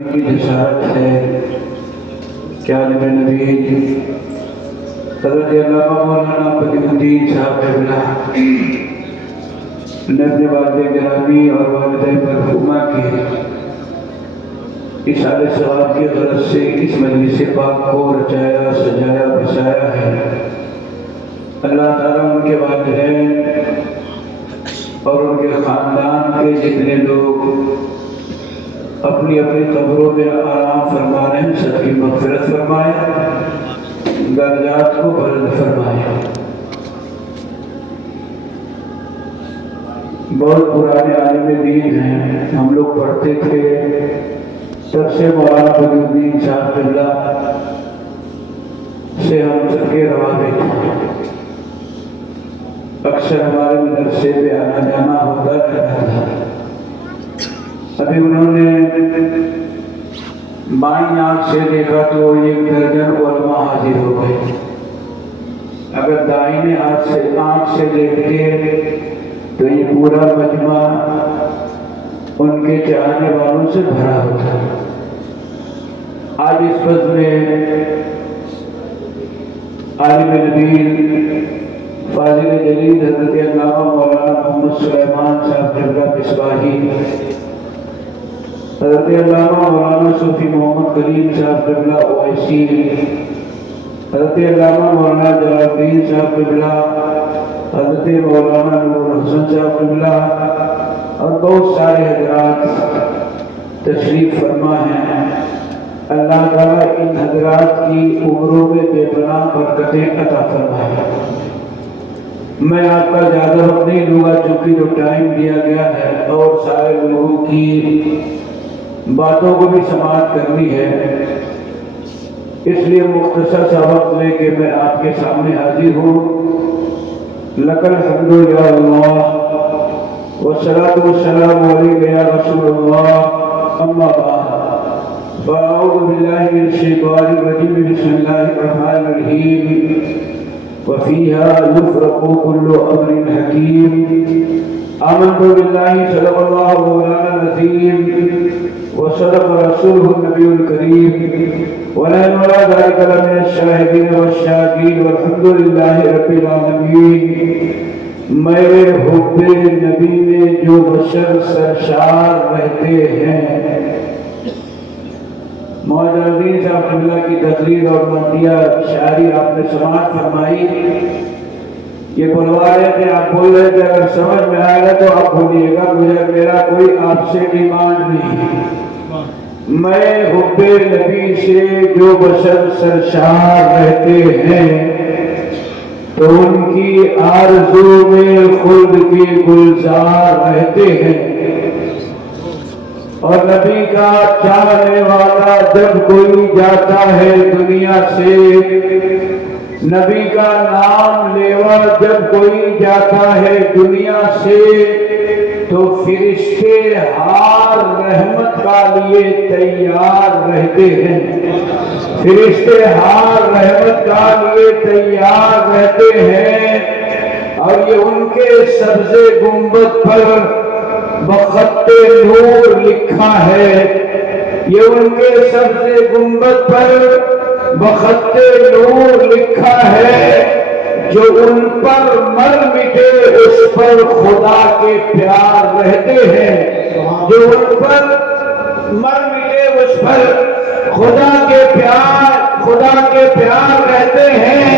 کی جسارت ہے کہ عالم نبی حضرت علامہ مولانا بدیع الدین صاحب قبلہ نے اپنے والد گرامی اور والدہ مرحومہ کی اشارے ثواب کی غرض سے اس مجلس پاک کو رچایا سجایا بسایا ہے۔ اللہ تعالیٰ ان کے والدین اور ان کے خاندان کے جتنے لوگ اپنی اپنی قبروں میں آرام فرما رہے ہیں سب کی مغفرت فرمائے، درجات کو بلند فرمائے۔ بہت پرانے عالم دین ہیں، ہم لوگ پڑھتے تھے تب سے مولانا بدیع الدین صاحب قبلہ سے ہم سب کے روابط ہیں، اکثر ہمارے مدرسے پہ آنا جانا ہوتا رہتا تھا۔ ابھی انہوں نے بائیں آنکھ سے دیکھا تو 1 درجن علماء حاضر ہو گئے، اگر دائیں آنکھ سے دیکھتے تو یہ پورا مجمع ان کے چاہنے والوں سے بھرا ہوتا۔ آج اس وقت میں عالم نبی فاضل جلیل حضرت علامہ مولانا محمد سلیمان صاحب قبلہ مصباحی، حضرت علامہ مولانا صوفی محمد کلیم صاحب قبلہ اویسی، حضرت علامہ مولانا جلال الدین صاحب قبلہ، حضرت مولانا نور الحسن صاحب قبلہ اور بہت سارے حضرات تشریف فرما ہیں۔ اللہ تعالیٰ ان حضرات کی عمروں میں بے پناہ برکتیں عطا فرمائے۔ میں آپ کا زیادہ وقت نہیں لوں گا چونکہ جو ٹائم دیا گیا ہے اور سارے لوگوں کی باتوں کو بھی سماعت کرنی ہے، اس لیے مختصر سا وقت لے کے میں آپ کے سامنے حاضر ہوں۔ لک الحمد یا اللہ والصلاۃ والسلام علیک یا رسول اللہ، اما بعد فاعوذ باللہ من الشیطان الرجیم، بسم اللہ الرحمن الرحیم، وفیہا یفرق کل امر حکیم، آمنت باللہ صدق اللہ مولانا العظیم وصدق رسوله النبی الکریم ونحن على ذلك لمن الشاہدین والشاکرین والحمد للہ رب العالمین۔ میرے حب نبی میں جو بشر سرشار رہتے ہیں، معجزین صاحب قبلہ کی تقریر اور مدیہ شاعری آپ نے سماعت فرمائی۔ یہ بلوا رہے تھے، آپ بول رہے تھے اگر سمجھ میں آئے گا تو آپ بولیے گا، مجھے میرا کوئی آپ سے ڈیمانڈ نہیں۔ میں حب نبی سے جو بشر سرشار رہتے ہیں تو ان کی آرزو میں خلد کے گلزار رہتے ہیں، اور نبی کا چاہنے والا جب کوئی جاتا ہے دنیا سے، نبی کا نام لیوا جب کوئی جاتا ہے دنیا سے تو فرشتے ہار رحمت کا لیے تیار رہتے ہیں، فرشتے ہار رحمت کا لیے تیار رہتے ہیں، اور یہ ان کے سبز گنبد پر بخط نور لکھا ہے، یہ ان کے سبز گنبد پر بخط نور لکھا ہے، جو ان پر مر مٹے اس پر خدا کے پیار رہتے ہیں، جو ان پر مر مٹے اس پر خدا کے پیار رہتے ہیں۔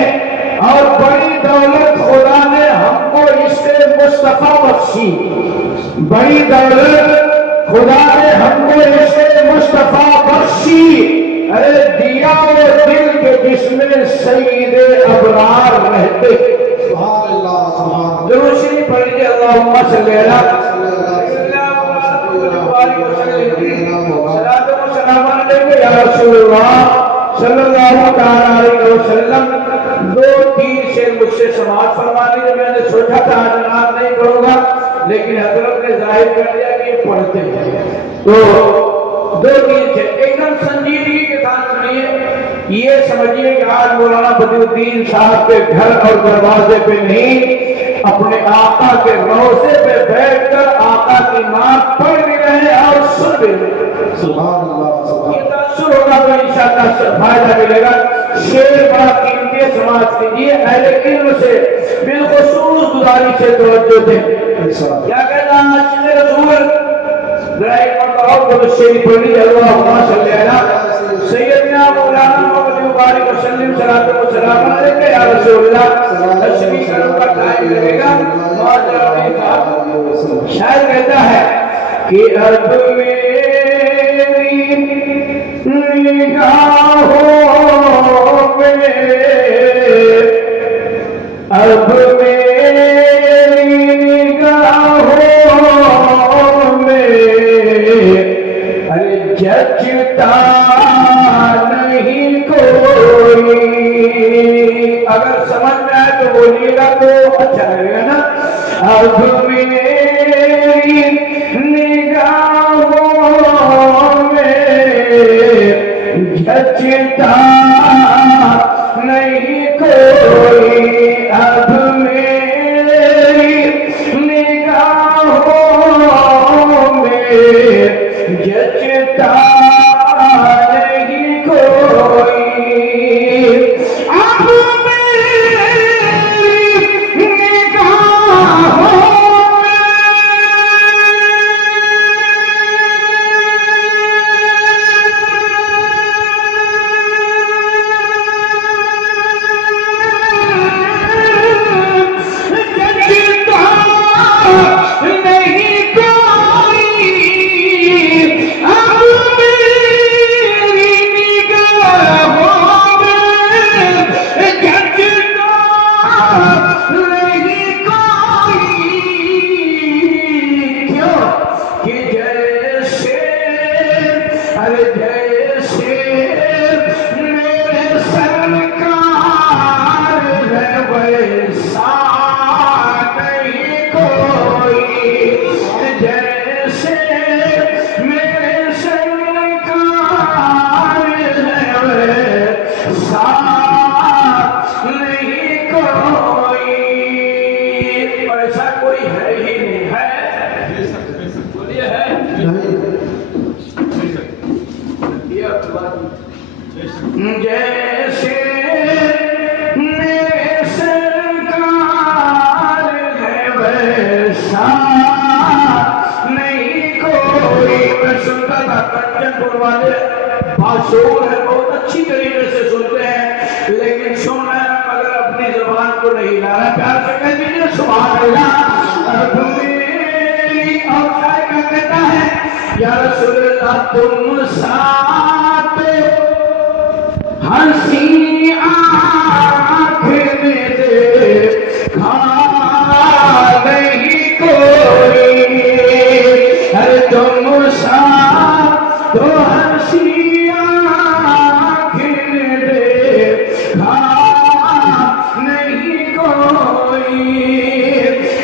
اور بڑی دولت خدا نے ہم کو اس سے مصطفیٰ بخشی، بڑی دولت خدا نے ہم کو اس سے مصطفیٰ بخشی، ارے دیا وہ دل کے جس میں سید ابرار رہتے۔ سبحان اللہ، سبحان اللہ، درود شریف پڑھیے، اللہم صلی اللہ یا رسول اللہ صلی اللہ علیہ وسلم۔ 2-3 شعر مجھ سے سماعت فرما لیجیے، میں نے سوچا تھا آج نام نہیں پڑھوں گا لیکن حضرت نے ظاہر کر دیا کہ یہ پڑھتے ہیں، تو 2-3 شعر ایک دم سنجیدگی کے ساتھ سنیے۔ یہ سمجھیے کہ آج مولانا بدیع الدین صاحب کے گھر اور دروازے پہ نہیں، اپنے آقا کے روضے پہ بیٹھ کر آقا کی نعت پڑھ بھی رہے ہیں اور سن بھی رہے ہیں۔ سبحان اللہ۔ انشاءاللہ فائدہ ملے گا. شعر بڑا قیمتی ہے, سماعت کیجیے. اہل علم سے بالخصوص گزارش سے توجہ دیں. کیا کہتا ہے عاشق رسول؟ ذرا ایک مرتبہ اور شعر پڑھ لیجیے. اللہم صلی علی سیدنا مولانا محمد مبارک وسلم صلاۃ و سلام علیک یا رسول اللہ. تشریف کرو کا ٹائم لگے گا. شاعر کہتا ہے کہ اب میری نگاہوں میں, اب میری نگاہوں میں جچتا نہیں کوئی. اگر سمجھ میں آئے تو بولیے گا تو اچھا لگے گا نا. اب میری نگاہوں میں جچتا نہیں کوئی. اب میری نگاہوں میں جچتا نہیں کوئی. اب جیسے میرے سرکار ہے ویسا نہیں کوئی. میں سنتا تھا کنچن پور والے باشعور ہے, بہت اچھی طریقے سے سنتے ہیں, لیکن سن رہے ہیں مگر اپنی زبان کو نہیں لا رہے. پیار سے کہہ دیجیے سبحان اللہ. اور کیا کہتا ہے یا رسول اللہ تم ساتھ ہنسی آنکھ میں دیکھا نہیں کوئی. ارے تم ساتھ تو ہنسی آنکھ میں دیکھا نہیں کوئی.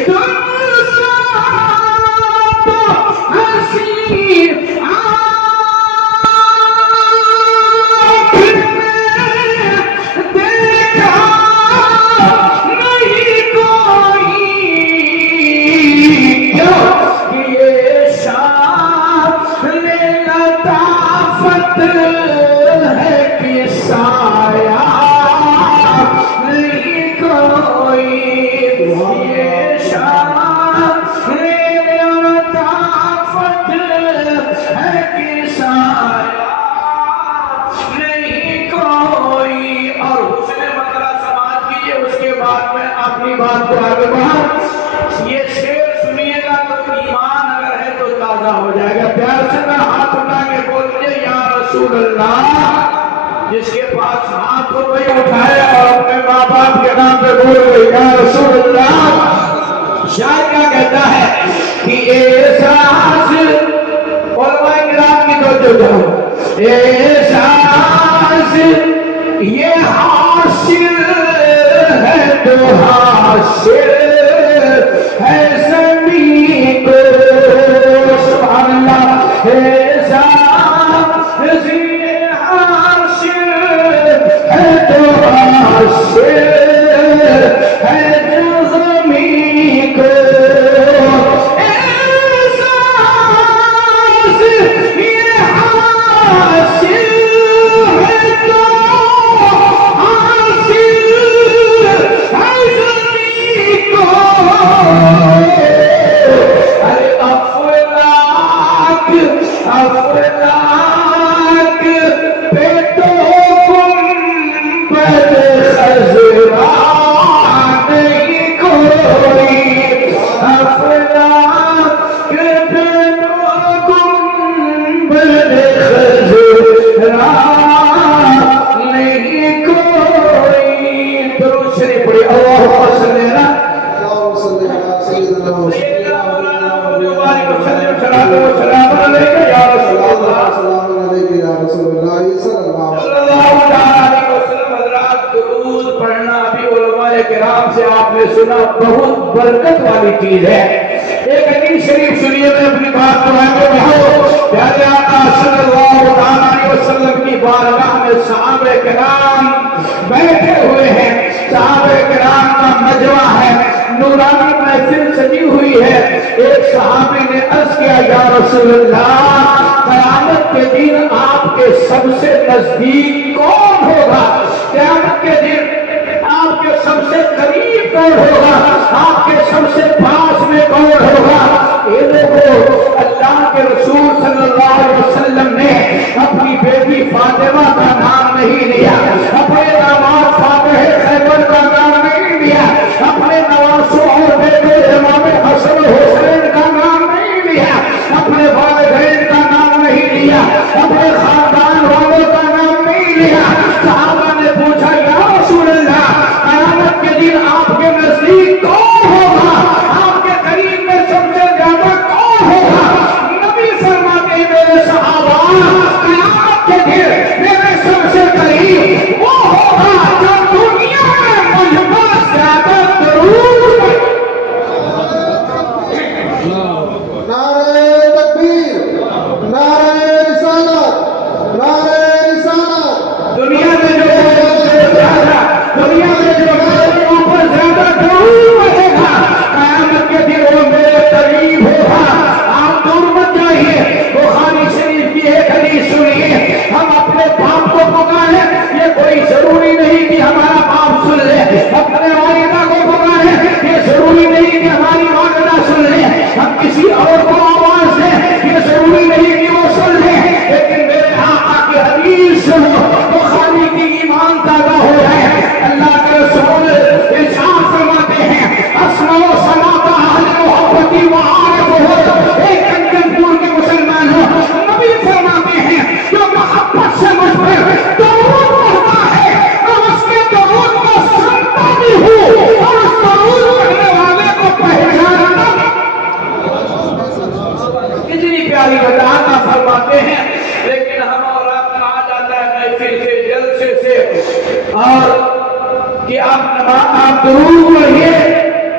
تم ساتھ تو ہنسی بات کو آگے بڑھا. یہ شعر سنیے گا تو ایمان اگر ہے تو تازہ ہو جائے گا. پیار سے میں ہاتھ اٹھا کے بول مجھے یا رسول اللہ. جس کے پاس ہاتھ کو کوئی اٹھائے اور اپنے ماں باپ کے نام پہ بول یا رسول اللہ. شاعر کیا کہتا ہے کہ احساس علماء کرام کی توجہ دو. احساس یہ حاصل ہے تو حاصل ہے زمین کو. سبحان اللہ. احساس یہ حاصل ہے تو حاصل ہے زمین کو. احساس یہ حاصل ہے بلائیے صلی اللہ علیہ وسلم۔ حضرات درود پڑھنا بھی علماء کرام سے آپ نے سنا بہت برکت والی چیز ہے۔ ایک حدیث شریف سنیے، میں اپنی بات کو آگے بڑھاؤں۔ پیارے آقا صلی اللہ علیہ وسلم کی بارگاہ میں صحابہ کرام بیٹھے ہوئے ہیں، صحابہ کرام کا مجمع ہے، نورانی محفل سجی ہوئی ہے۔ ایک صحابی نے عرض کیا، یا رسول اللہ، قیامت کے دن آپ کے سب سے نزدیک کون ہوگا؟ قیامت کے دن آپ کے سب سے قریب کون ہوگا؟ آپ کے سب سے پاس میں کون ہوگا؟ یہ دیکھو، اللہ کے رسول صلی اللہ علیہ وسلم نے اپنی بیٹی فاطمہ کا نام نہیں لیا، اپنے داماد فاتح خیبر کا نام نہیں لیا، اپنے نواسوں اور بیٹے امام حسن حسین کا نام نہیں لیا، اپنے والدین کا نام نہیں لیا، اپنے خاندان والوں کا نام نہیں لیا۔ صحابہ نے پوچھا، یا رسول اللہ، قیامت کے دن آپ کے نزدیک کون ہوگا؟ آپ کے قریب میں سب سے زیادہ کون ہوگا؟ نبی فرماتے ہیں، میرے صحابہ، قیامت کے دن میرے سب سے قریب وہ ہوگا جو دنیا میں مجھ پر زیادہ درود پڑھے۔ نعرہ تکبیر، نعرہ رسالت، نعرہ رسالت۔ دنیا میں جو دنیا میں جو میرے اوپر زیادہ درود پڑھے گا، قیامت کے دن وہ میرے قریب ہوگا۔ آپ دور مت جائیے، بخاری شریف کی ایک حدیث سنیے۔ ہم اپنے باپ کو پکاریں، یہ کوئی ضروری نہیں کہ ہمارا باپ سن لے، اپنے والدہ کو پکاریں، یہ ضروری نہیں کہ ہماری والدہ سن لے، ہم کسی اور کو آواز دیں، یہ ضروری نہیں کہ وہ سن لے، لیکن میرے آقا کی حدیث سنو، بخاری کی ایمان تازہ ہو جائے۔ اللہ کے رسول ارشاد فرماتے ہیں، اسمع و سماع اہل محبتی و عارف ہو، ایک کنچن پور کے مسلمان ہو، نبی فرماتے ہیں جو محبت سے مجھ پر درود پڑھتا ہے، میں اس کے درود کو سنتا بھی ہوں اور اس درود پڑھنے والے کو پہچانتا بھی۔ کتنی پیاری وضاحت فرماتے ہیں، لیکن ہم اور آپ کہا جاتا ہے محفل سے جلسے سے اور کہ آپ درود پڑھیے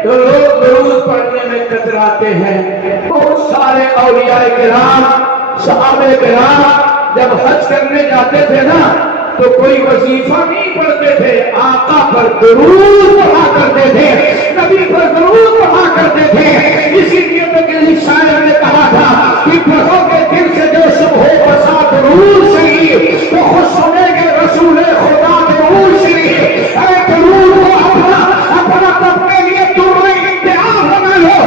تو لوگ درود پڑھنے میں کتراتے ہیں۔ بہت سارے اولیاء کرام، صحابہ کرام جب حج کرنے جاتے تھے نا تو کوئی وظیفہ نہیں پڑھتے تھے، آقا پر درود پڑھا کرتے تھے، نبی پر درود پڑھا کرتے تھے۔ اسی لیے تو کسی شاعر نے کہا تھا کہ پڑھو کے دل سے جو صبح بسا درود شریف تو خوش سنیں گے رسول خدا درود شریف۔ اے درود کو اپنا اپنے لیے تم امتحان بنا لو،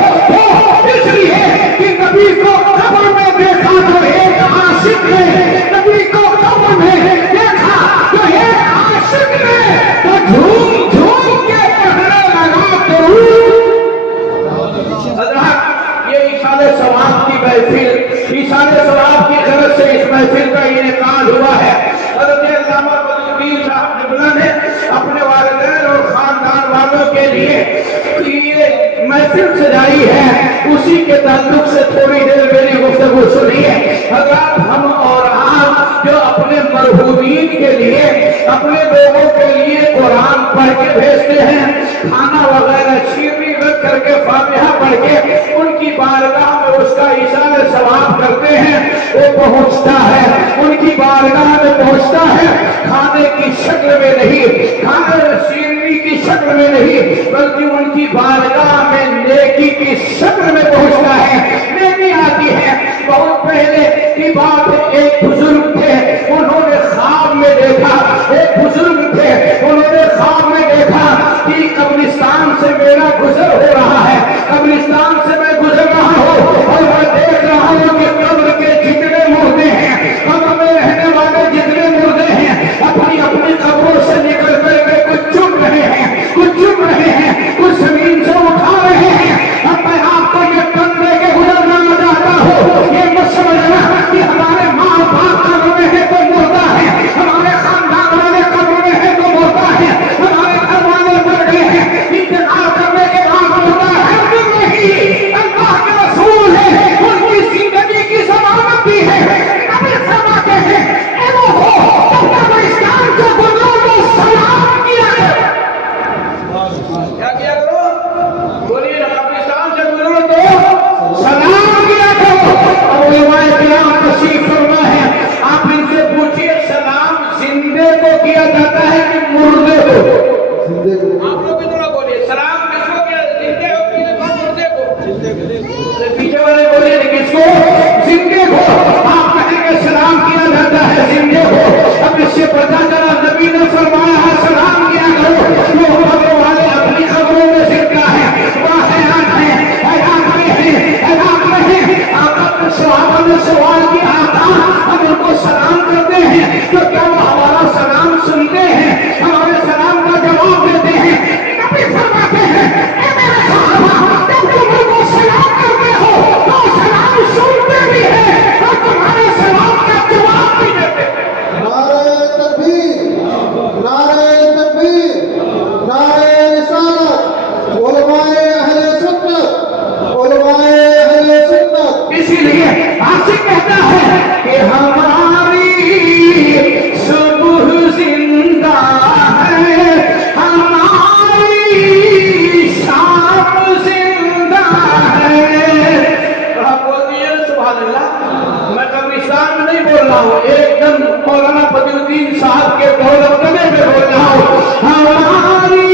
اس لیے کہ نبی کو قبر میں دیکھا تو ایک عاشق نے، نبی کو قبر میں دیکھا تو ایک عاشق نے تو جھوم جھوم کے پڑھنے لگا درود۔ حضرات، یہ ایصال ثواب کی محفل، ایصال ثواب کی غرض سے اس محفل کا انعقاد ہوا ہے۔ حضرت علامہ بدرالدین صاحب جبلہ نے اپنے والدین اور خاندان والوں کے لیے یہ محفل سجائی ہے، اسی کے تعلق سے تھوڑی دیر میری گفتگو سنیے۔ حضرات، ہم اور آپ جو اپنے مرحومین کے لیے، اپنے لوگوں کے لیے قرآن پڑھ کے بھیجتے ہیں، کھانا وغیرہ شیرنی رکھ کر کے فاتحہ پڑھ کے ان کی بارگاہ میں اس کا ایصال ثواب کرتے ہیں، وہ پہنچتا ہے، ان کی بارگاہ میں پہنچتا ہے، کھانے کی شکل میں نہیں، کھانے شیرنی کی شکل میں نہیں، بلکہ ان کی بارگاہ میں نیکی کی شکل میں پہنچتا ہے، نیکی آتی ہے۔ بہت پہلے کی بات ہے، ایک بزرگ تھے، انہوں نے خواب میں دیکھا، ایک بزرگ تھے، انہوں نے خواب میں دیکھا کہ قبرستان سے میرا گزر ہو رہا ہے، قبرستان سے میں گزر رہا ہوں اور میں دیکھ رہا ہوں کہ قبر کے جتنے مردے ہیں، قبر میں رہنے والے جتنے مردے ہیں، اپنی اپنی قبروں سے نکل کر کے کچھ چپ رہے ہیں، کچھ چپ رہے ہیں، کچھ زمین سے اٹھا رہے ہیں۔ اب میں آپ کو یہ کم دے کے گزرنا چاہتا ہوں، یہ مت سمجھنا کہ ہمارے ماں باپ کا رونے ہیں تو کرتا ہے زندے ہو. اب اس سے پتہ چلا نبی نے فرمایا ہے سلام کیا کرو. جو قبر والے اپنی قبروں میں زندہ ہے وہ حیات ہے حیات میں ہے حیات میں ہے. آقا نے صحابہ نے سوال کیا آقا ہم ان کو سلام کرتے ہیں تو کیا وہ ہمارا سلام سنتے ہیں ہمارے سلام کا جواب دیتے ہیں؟ نبی فرماتے ہیں اے میرے صحابہ جب تم ان کو سلام کرتے ہو تو سلام سنتے بھی ہیں اور تمہارے سلام کا جواب بھی دیتے ہیں. نعرہ تکبیر، نعرہ تکبیر، نعرہ رسالت، علماء اہل سنت، علماء اہل سنت. اسی لیے عاشق کہتا ہے کہ ہماری صبح زندہ ہے ہماری شام زندہ ہے. آپ بولیے سبحان اللہ. میں قبرستان میں نہیں بول رہا ہوں ایک دم مولانا بدر الدین صاحب کے دولتنے میں بول رہا ہوں. ہماری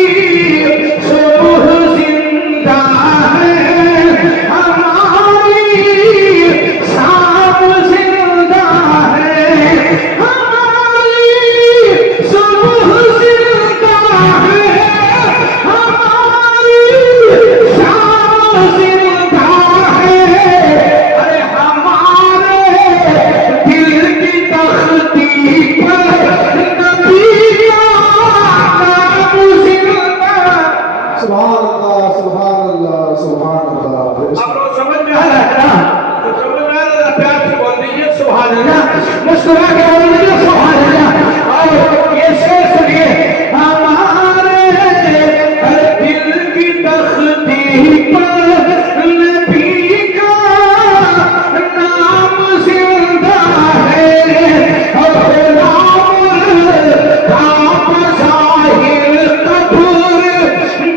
صبح زندہ ہے ہماری شام زندہ ہے ہماری صبح زندہ ہے ہماری شام زندہ ہے. ارے ہمارے دل کی تختی پر نبی نام زندہ. سبحان اللہ، سبحان اللہ، سبحان اللہ. آپ لوگ سمجھ میں آ رہا ہے تو سمجھ میں آ رہا ہے. پیار سے بول دیجیے سبحان اللہ. مسکرا کے بول دیجیے سبحان اللہ. اور یہ شعر سنیے ہمارے دل کی تختی پر نبی کا نام زندہ ہے اور نام آپ ظاہر قبر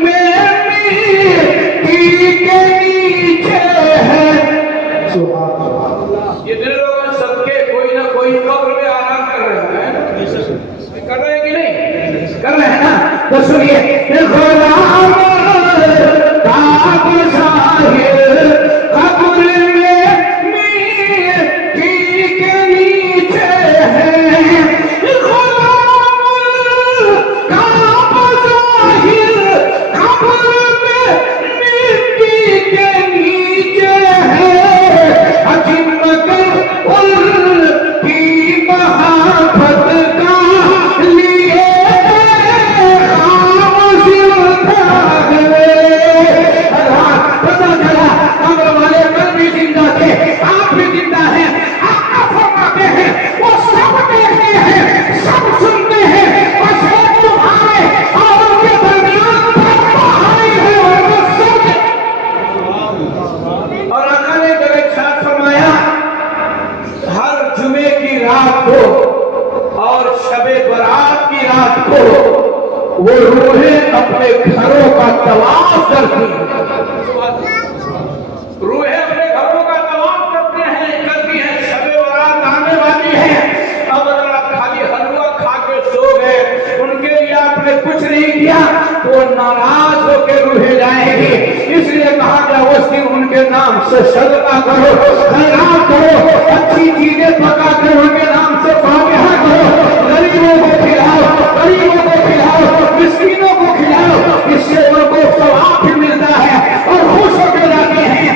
میں مٹی کے نیچے ہے. سبحان اللہ. یہ دل لوگ سب کے کوئی نہ کوئی قبر میں آرام کر رہے ہیں. کر رہے ہیں کہ نہیں کر رہے ہیں نا. تو سنیے غلام آپ ظاہر قبر میں مٹی کے نیچے ہے. غلام آپ ظاہر قبر میں مٹی کے نیچے ہے. عجیب مگر ان کی محبت کا لیے خام زندہ ہے. پتہ چلا قبر والے کل بھی زندہ تھے آپ بھی زندہ ہیں. آپ فرماتے ہیں وہ سب دیکھتے ہیں سب سنتے ہیں بس ایک تمہارے اور ان کے درمیان بہائی ہے اور وہ سب. اور آقا نے جب ایک ساتھ فرمایا ہر جمعے کی رات کو اور شب برات کی رات کو وہ روحیں اپنے گھروں کا طواف کرتی ہیں. روحیں اپنے گھروں کا طواف کرتی ہیں. شب برات آنے والی ہے. اب اگر آپ خالی حلوہ کھا کے سو گئے ان کے لیے آپ نے کچھ نہیں کیا تو وہ ناراض ہو کے روحیں جائیں گی. اس لیے کہا گیا اس دن ان کے نام سے صدقہ کرو خیرات کرو اچھی چیزیں پکا کر ان کے نام سے فاتحہ کرو. غریبوں کو کھلاؤ غریبوں کو کھلاؤ مسکینوں کو کھلاؤ. اس سے ان کو ثواب بھی ملتا ہے اور خوش ہو کے جاتے ہیں.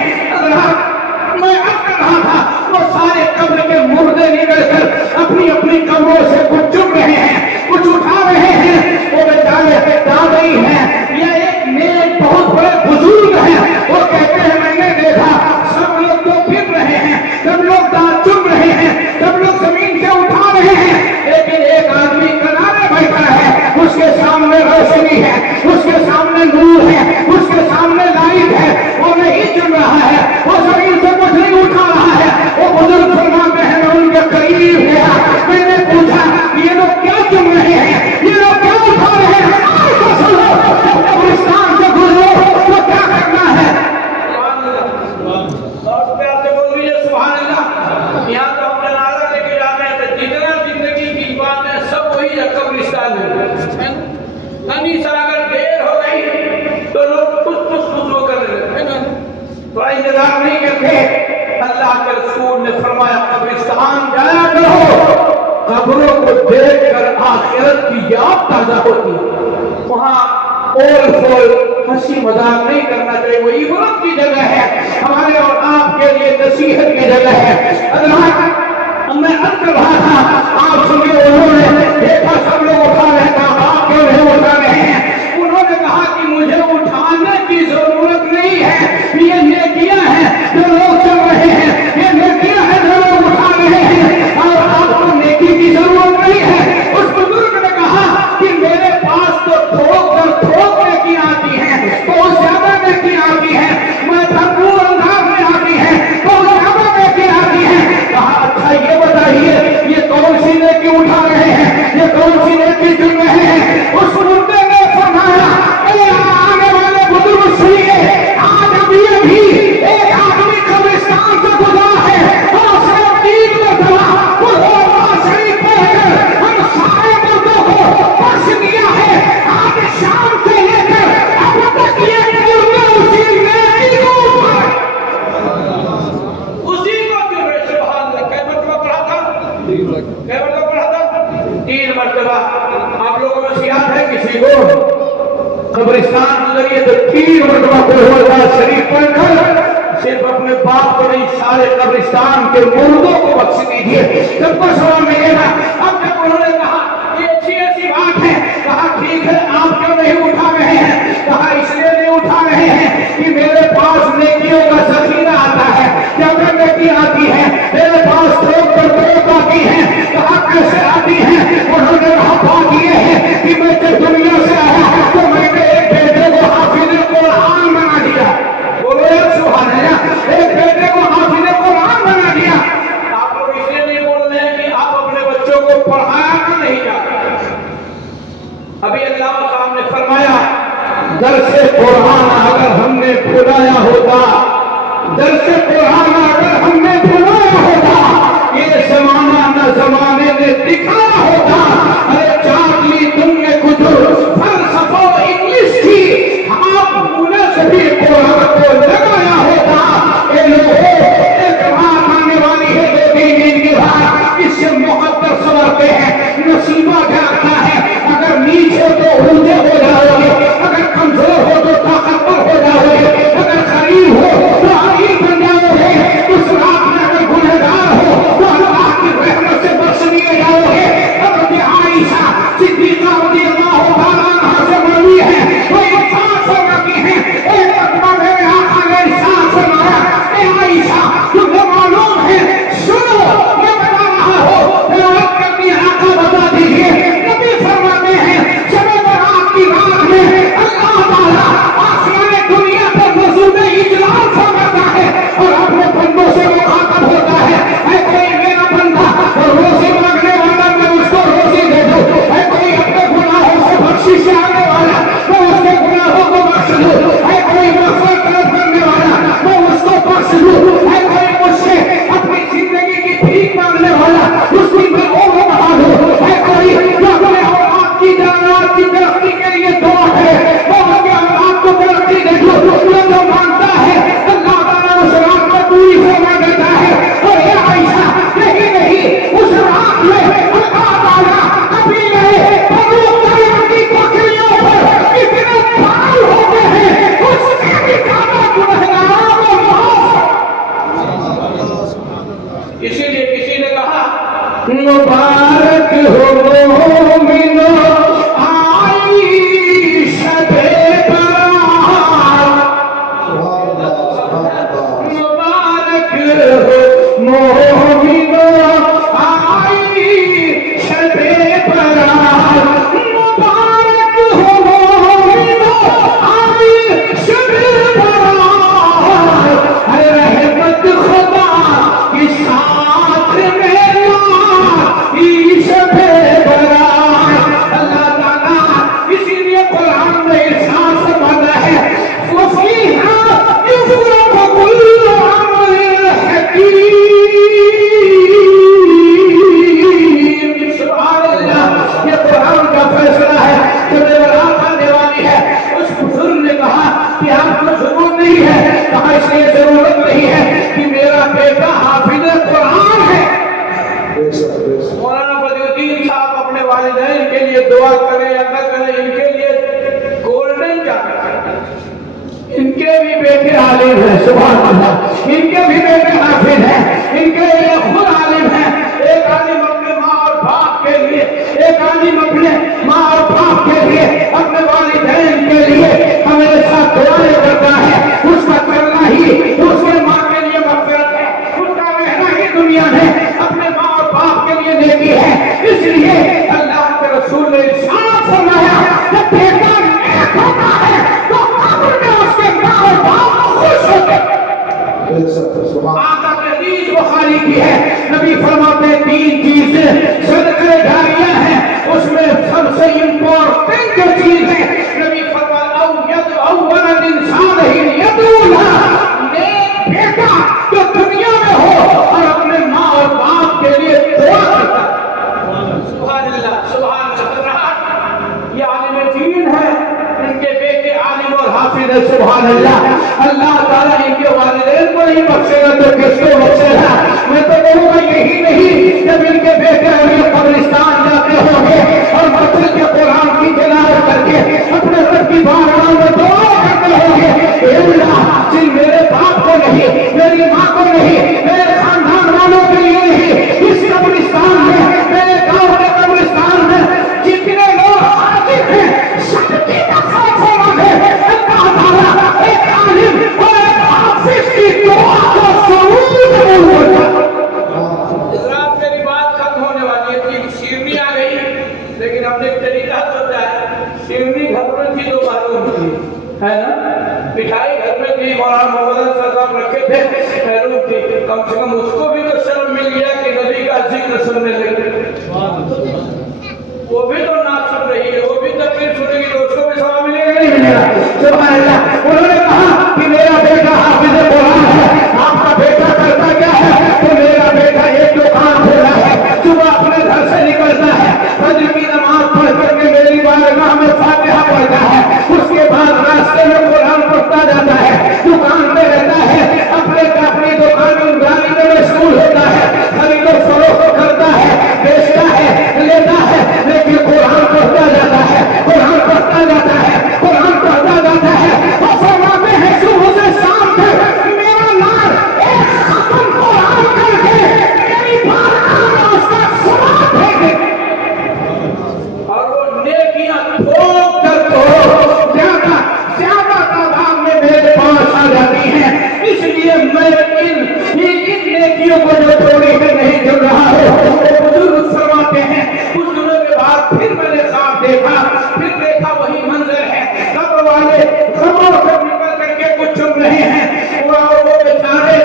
میں اب کر رہا تھا وہ سارے قبر کے مردے نکل کر اپنی اپنی قبروں سے کچھ چن رہے ہیں کچھ اٹھا رہے ہیں. وہ بیچارے دادی ہیں یا ایک نیک بہت بڑے بزرگ ہیں وہ کہتے ہیں میں نے دیکھا سب لوگ تو پھر رہے ہیں سب لوگ دانت چن رہے ہیں سب لوگ زمین سے اٹھا رہے ہیں لیکن ایک آدمی کنارے بیٹھا ہے اس کے سامنے روشنی ہے اس کے سامنے نور ہے اس کے سامنے لائٹ ہے. وہ نہیں چن رہا ہے وہ زمین سے کچھ نہیں اٹھا رہا ہے. وہ بزرگ فرماتے ہیں میں ان کے قریب گیا میں نے پوچھا یہ لوگ کیا چن رہے ہیں یہ لوگ کیا اٹھا رہے ہیں. آج تو سنو قبرستان سے گزرو تو کیا کرنا ہے. اور پیار سے بول رہی ہے سبحان اللہ. یہاں تو ہم جنازہ لے کے جاتے ہیں تو جتنا زندگی کی باتیں سب وہی ہے قبرستان میں. تنی سا اگر دیر ہو گئی تو لوگ کچھ کر رہے ہیں تو انتظار نہیں کرتے. اللہ کے رسول نے فرمایا قبرستان جایا کرو قبروں کو دیکھ کر آخرت کی یاد تازہ ہوتی ہے۔ وہاں اول فول ہنسی مذاق نہیں کرنا چاہیے، وہ عبرت کی جگہ ہے، ہمارے اور آپ کے لیے نصیحت کی جگہ ہے۔ میں عرض کر رہا تھا، آپ سنیے، انہوں نے دیکھا سب لوگ اٹھا رہے تھا، آپ کیوں نہیں اٹھا رہے ہیں؟ انہوں نے کہا کہ مجھے اٹھانے کی ضرورت نہیں ہے، یہ نیکیاں ہیں جو لوگ چل رہے ہیں، یہ نیکیاں ہیں جو لوگ اٹھا رہے ہیں، اور آپ کو نیکی کی ضرورت نہیں ہے۔ اس بزرگ نے کہا کہ میرے پاس تو تھوک در تھوک نیکی آتی ہے، بہت زیادہ نیکی آتی ہے، میں بھرپور انداز میں آتی ہے، بہت زیادہ نیکی آتی ہے۔ کہا اچھا یہ بتائیے یہ کون سی نیکی اٹھا رہے ہیں، یہ کون سی نیکی چن رہے ہیں؟ اس مردے نے فرمایا، اے آنے والے بزرگ سنیے، آج ابھی ایک آدمی قبرستان سے گزرا ہے اور صرف 3 مرتبہ قرآن شریف پڑھ کر ہم سارے مردوں کو بخش دیا ہے۔ آج شام سے لے کر اب تک یہ مردے اسی نیکی کو اٹھائے، اسی کو جو ہے سبحان اللہ۔ کئی مرتبہ پڑھا تھا؟ کئی مرتبہ پڑھا تھا؟ 3 مرتبہ۔ آپ لوگوں میں سے یاد ہے کسی کو قبرستان گزریے تو 3 مرتبہ قرآن شریف پڑھ کر صرف اپنے باپ کو نہیں، سارے قبرستان کے مردوں کو بخش دیجیے۔ جب کو سوال ملے گا۔ اب جب انہوں نے کہا یہ اچھی ایسی بات ہے، کہا ٹھیک ہے آپ کیوں نہیں اٹھا رہے ہیں؟ کہا اس لیے نہیں اٹھا رہے ہیں کہ میرے پاس نیکیوں کا ذخیرہ آتا ہے، کیا نیکی آتی ہے میرے پاس، تھوک پر تھوک آتی ہے۔ کہا کیسے آتی ہے؟ انہوں نے کہا بات یہ ہے کہ میں جب دنیا سے آیا تو میں نے ایک بیٹے کو حافظ قرآن بنا دیا۔ بولو یا سبحان اللہ، ایک بیٹے کو حافظ قرآن بنا دیا۔ آپ لوگ اس لیے نہیں بول رہے کہ آپ اپنے بچوں کو پڑھانا نہیں جاتے۔ ابھی اللہ صاحب نے فرمایا درس قرآن اگر ہم نے بھلایا ہوتا، درس قرآن اگر ہم نے بھلایا ہوتا، یہ زمانہ نہ زمانے نے دکھایا ہوتا۔ ارے چارلی تم نے کچھ فلسفہ انگلش کی آپ پورے سے بھی قرآن کو لگایا ہوتا۔ یہ لوگوں ایک بات آنے والی ہے 2-3 دن کے بعد، اس سے مقدر سمجھتے ہیں، نصیبہ جاتا ہے، اگر نیچ ہو تو اونچے ہو جاؤ گے، اگر کمزور ہو تو طاقتور ہو جاؤ گے، اگر غریب ہو تو امیر بن جاؤ گے، اس رات میں اگر گنہگار ہو تو اللہ کی رحمت سے بخش دیے جاؤ گے۔ حضرت عائشہ صدیقہ رضی اللہ تعالیٰ عنہا سے مروی ہے، وہ ارشاد فرماتی ہیں، ایک مرتبہ میرے آقا نے ارشاد فرمایا، اے عائشہ تمہیں معلوم ہے، سنو میں بتا رہا ہوں، تلاوت کرنی ہے، آقا بتا دیجیے۔ نبی فرماتے ہیں شب برات کی رات میں اللہ تعالیٰ آسمان دنیا پر نزول اجلال فرماتا ہے اور اپنے بندوں سے مخاطب ہوتا ہے، اے کوئی میرا بندہ روزی مانگنے والا میں اس کو روزی دے دوں، اے کوئی اپنے گناہوں سے بخشش چاہنے والا میں اس کے گناہوں کو بخش دوں، اے کوئی مغفرت طلب کرنے والا میں اس کو بخش دوں، اے کوئی مجھ سے اپنی زندگی کی بھیک مانگنے والا اس کی میں عمر بڑھا دوں، اے کوئی جو اپنے اولاد کی جنات کی ترقی کے لیے دعا ہے وہ اس کے اولاد کو ترقی دے دوں، جو مانگتا ہے اللہ تعالیٰ اس رات میں پوری فرما دیتا ہے۔ اور اے عائشہ نہیں اس رات میں اللہ تعالیٰ ابھی میرے بنو تیمور کی بکریوں پر اتنے بھاری ہوتے ہیں اس سے بھی زیادہ گنہگاروں کو معاف۔ اسی لیے کسی نے کہا مبارک ہو مومنو آئی شب برات، مبارک ہو مومنو آئی شب برات، مبارک ہو مومنو آئی شب برات، رحمت خدا کی ساتھ میں شب برات، اللہ دعا کرے یا نہ کرے، ان کے لیے گولڈن کیا ہے؟ ان کے بھی بیٹے عالم ہیں، سبحان اللہ، ان کے بھی بیٹے حافظ ہیں، ان کے لیے خود عالم ہیں۔ ایک عالم اپنے ماں اور باپ کے لیے، ایک عالم اپنے ماں اور باپ کے لیے، اپنے والدین کے لیے ہمیشہ دعائیں کرتا ہے۔ اس کا کرنا ہی اس کے ماں کے لیے مغفرت ہے، اس کا رہنا ہی دنیا میں اپنے ماں اور باپ کے لیے نیکی ہے۔ اس لیے اللہ کے رسول نے ارشاد فرمایا کہ بیٹا نیک ہوتا ہے تو قبر میں اس کے ماں اور باپ خوش ہوتے ہیں۔ آقا حدیث بخاری کی ہے، نبی فرماتے ہیں تین چیزیں صدقہ جاریہ ہیں، اس میں سب سے امپورٹنٹ جو چیز ہے، نبی فرمایا او ولد صالح یدعو لہ، نیک بیٹا جو دنیا میں ہو اور اپنے ماں اور باپ کے لیے دعا کرتا ہے۔ سبحان اللہ، سبحان اللہ، یہ عالم دین ہے، ان کے بیٹے عالم اور حافظ ہے، سبحان اللہ۔ اللہ تعالیٰ ان کے والدین کو نہیں بخشے گا تو کس کو بخشے گا؟ میں تو کہوں گا یہی نہیں، جب ان کے بیٹے ابھی قبرستان جاتے ہوں گے اور مسجد کے قرآن کی تلاوت کر کے اپنے رب کی بارگاہ میں دعا کرتے ہوں گے، اے اللہ صرف میرے باپ کو نہیں، میری ماں کو نہیں، میرے خاندان والوں کے لیے نہیں، اس قبرستان میں، میرے گاؤں کے قبرستان میں جتنے لوگ حاضر ہیں سب کی مغفرت فرما دے۔ اللہ تعالیٰ ایک عالم اور ایک حافظ کی دعا کو ضرور قبول کرتا۔ حضرات میری بات ختم ہونے والی ہے، شیرنی آ گئی، لیکن ہم نے ایک طریقہ سوچا ہے، شیرنی گھر میں تھی تو معلوم تھی، ہے نا؟ مٹھائی گھر میں تھی، مولانا محمد صاحب رکھے تھے، معلوم تھی، کم سے کم اس کو بھی تو شرم مل گیا کہ نبی کا ذکر سننے لگے۔ وہ بھی تو نہ سن رہی ہے، وہ بھی تقریر سنے گی تو اس کو بھی ثواب ملے گا نہیں ملے گا؟ سبحان اللہ۔ انہوں نے کہا کہ میرا بیٹا حافظ قرآن ہے، آپ کا بیٹا کرتا کیا ہے؟ تو میرا بیٹا ایک دکان کھولا ہے، صبح اپنے گھر سے نکلتا ہے، فجر کی نماز پڑھ کر کے میری بارگاہ میں فاتحہ پڑھتا ہے، اس کے بعد راستے میں قرآن پڑھتا جاتا ہے، دکان پہ رہتا ہے، اپنی دکان میں مشغول ہوتا ہے، خرید و فروخت کرتا ہے، بیچتا ہے، لیتا ہے، لیکن قرآن پڑھتا جاتا ہے، قرآن پڑھتا جاتا ہے، قرآن پڑھتا جاتا ہے۔ وہ فرماتے ہیں صبح سے شام تک میرا لال ایک ختم قرآن کر کے میری بارگاہ میں اس کا ثواب بھیجے، اور وہ نیکیاں تھوک کر تو زیادہ تعداد میں میرے پاس آ جاتی ہیں۔ اس لیے میں ان نیکیوں کو جو تھوڑی ہے نہیں چل رہا ہوں۔ وہ بزرگ فرماتے ہیں کچھ دنوں کے بعد پھر میں نے خواب دیکھا وہی منظر ہے، قبر والے قبروں سے نکل کر کے کچھ چن رہے ہیں، وہ بیچارے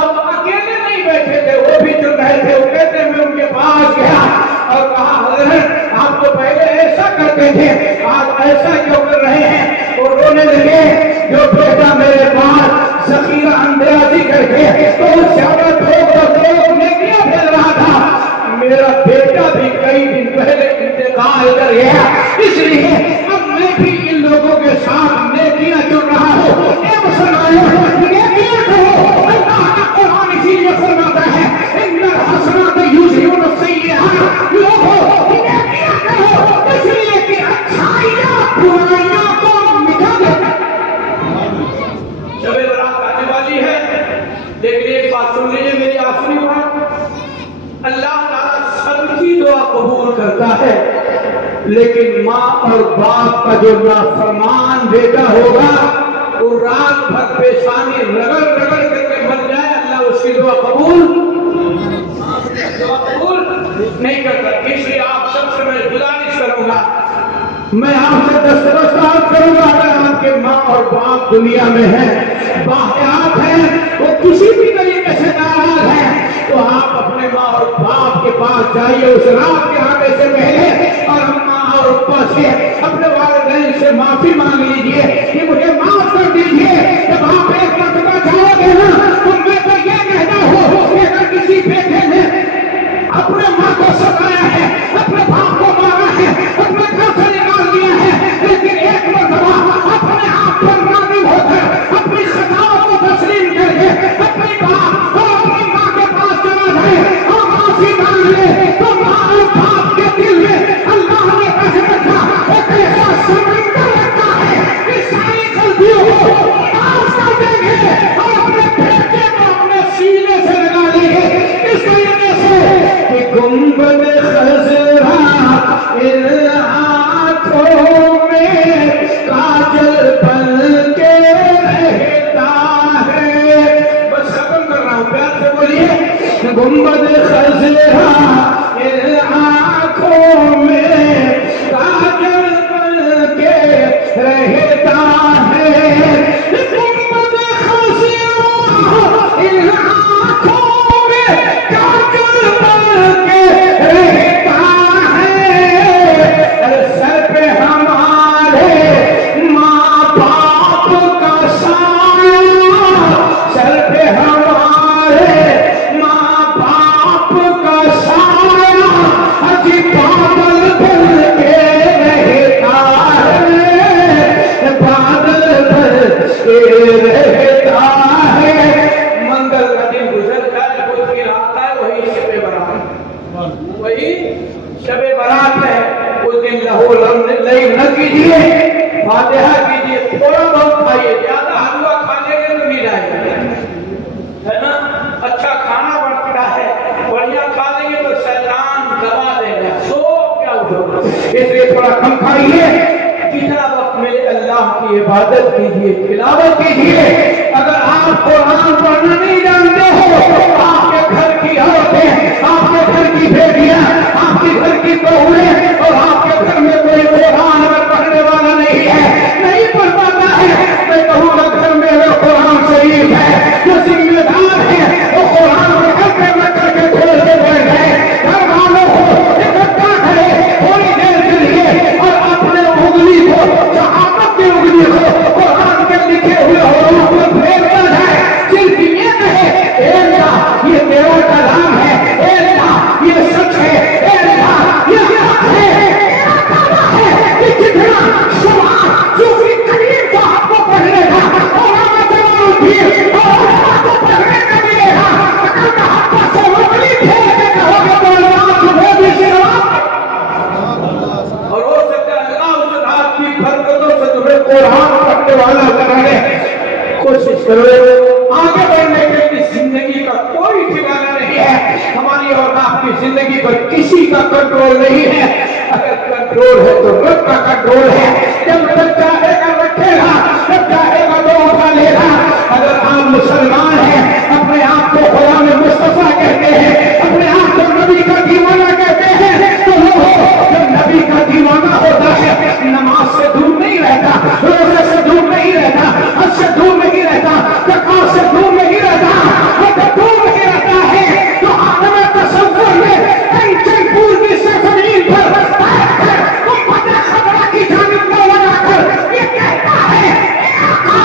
اب اکیلے نہیں بیٹھے تھے، وہ بھی چن رہے تھے۔ وہ کہتے ہیں میں ان کے پاس گیا اور کہا حضرت آپ تو پہلے ایسا کرتے تھے، آج ایسا کیوں کر رہے ہیں؟ وہ رونے لگے، جو بیٹا میرے پاس ذخیرہ اندازی کر کے تو زیادہ نیکیاں پھیل رہا تھا، میرا بیٹا بھی کئی دن پہلے انتقال کر گیا، اس لیے اب میں بھی ان لوگوں کے ساتھ نیکیاں چن رہا ہوں۔ اے مسلمانوں، نیکیاں کرو، اللہ کا قرآن اسی لیے فرماتا ہے ان الحسنات یذہبن السیئات، لوگوں نیکیاں کرو اس لیے کہ اچھائیاں برائیاں کو مٹا دیتا ہے۔ شب برات آنے والی ہے، لیکن ایک بات سن لیجیے، میری آخری بات، اللہ تعالیٰ سب کی دعا قبول کرتا ہے، لیکن ماں اور باپ کا جو نافرمان بیٹا ہوگا وہ رات بھر پیشانی رگڑ کر کے مر جائے، اللہ اس کی دعا قبول نہیں کرتا۔ اس لیے آپ سب سے میں گزارش کروں گا، میں آپ سے دسترس کروں گا، اگر آپ کے ماں اور باپ دنیا میں ہیں، باحیات ہیں، وہ کسی بھی طریقے سے ناراض ہیں، تو آپ اپنے ماں اور باپ کے پاس جائیے اس رات کے آنے سے پہلے اور اماں اور ابا سے، اپنے والدین سے معافی مانگ لیجئے کہ مجھے معاف کر دیجئے۔ جب آپ ایک مرتبہ جاؤ گے نا تو میں تو یہ کہتا ہوں کہ اگر کسی بیٹے نے اپنے ماں کو ستایا ہے، اپنے باپ کو مارا ہے، اپنے گھر سے نکال دیا ہے، لیکن ایک مرتبہ اپنے آپ پر راضی ہو کر اپنی خطاؤں کو تسلیم کر کے اپنے باپ اور اپنی ماں کے پاس چلا جائے اور معافی مانگ لے، تو ماں اور باپ کے دل میں اللہ نے رحمت آنکھوں میں کاجل بن کے رہتا ہے گنبد خزیاں ان آنکھوں میں کاجل بن کے رہتا ہے سر پہ ہمارے ماں باپ کا سایہ سر پہ ہمارے ماں باپ کا سایہ اجی بادل بن کے رہتا ہے بادل بن کے رہتا ہے منگل کا دن گزر جائے وہ پھر آتا ہے وہی شب برات وہی شب برات ہے اس دن لہو لئی نہ کیجیے فاتحہ کیجیے تھوڑا بہت کھائیے زیادہ حلوہ کھانے کے تو نہیں جائے ہے نا اچھا کھانا بڑھتا ہے بڑھیا کھا لیں گے تو شیطان دبا دے گا سو کیا اٹھو اس لیے تھوڑا کم کھائیے جتنا وقت ملے اللہ کی عبادت کیجیے تلاوت کیجیے اگر آپ قرآن پڑھنا نہیں جانتے ہو آپ کے گھر کی عورتیں آپ کے گھر کی بیٹیاں آپ کے گھر کی بہویں اور آپ کے گھر میں کوئی قرآن اگر پڑھنے والا نہیں ہے نہیں پڑھ پاتا ہے میں کہوں گا گھر میں وہ قرآن شریف ہے جو ذمہ دار ہے وہ قرآن میں گھر پہ رکھ کر کے کھولتے بیٹھ گئے گھر والوں کو اکٹھا کرے تھوڑی دیر کے لیے اور اپنے انگلی کو شہادت کی انگلی کو قرآن کے لکھے ہوئے حروف کو پھیرتا جائے صرف یہ کہے اے اللہ یہ تیرا کلام ہے اے اللہ یہ سچ ہے اے اللہ یہ حق ہے تیرا دعویٰ ہے کہ جتنا سوال جو بھی کریم صاحب کو پڑھنے کا اور آمد الدین اور اللہ کو پڑھنے کا ملے گا اگر محبت سے انگلی پھیر کے کہو گے تو اللہ تمہیں بھی سروات اور ہو سکتا ہے اللہ اس رات کی برکتوں سے تمہیں قرآن پڑھنے والا بنانے کوشش کرو آگے بڑھنے کے لیے زندگی کا کوئی ٹھکانہ نہیں ہے ہماری اور آپ کی زندگی پر کسی کا کنٹرول نہیں ہے اگر کنٹرول ہے تو رب کا کنٹرول ہے جب رب چاہے گا رکھے گا جب چاہے گا تو اٹھا لے گا اگر آپ مسلمان ہیں اپنے آپ کو غلام مصطفیٰ کہتے ہیں اپنے آپ کو نبی کا دیوانہ کہتے ہیں تو جب نبی کا دیوانہ ہوتا ہے نماز سے دور نہیں رہتا روزے سے دور نہیں رہتا حج سے دور نہیں رہتا زکات سے دور نہیں رہتا اور جب دور نہیں رہتا ہے تو عالم تصور میں کنچن پور کی سرزمین پر بیٹھ کر امت خضرا کی جانب کو لگا کر یہ کہتا ہے اے آقا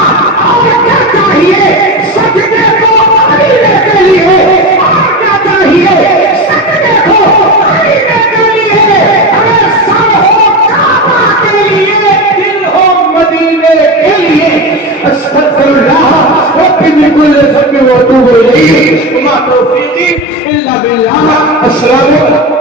اور کیا چاہیے سجدے کو خریدنے کے لیے اور کیا چاہیے سجدے کو خریدنے کے لیے اگر سر ہو کعبہ کے لیے دل ہو مدینے کے لیے استغفر اللہ ربی من کل ذنب واتوب الیہ وما توفیقی الا باللہ السلام علیکم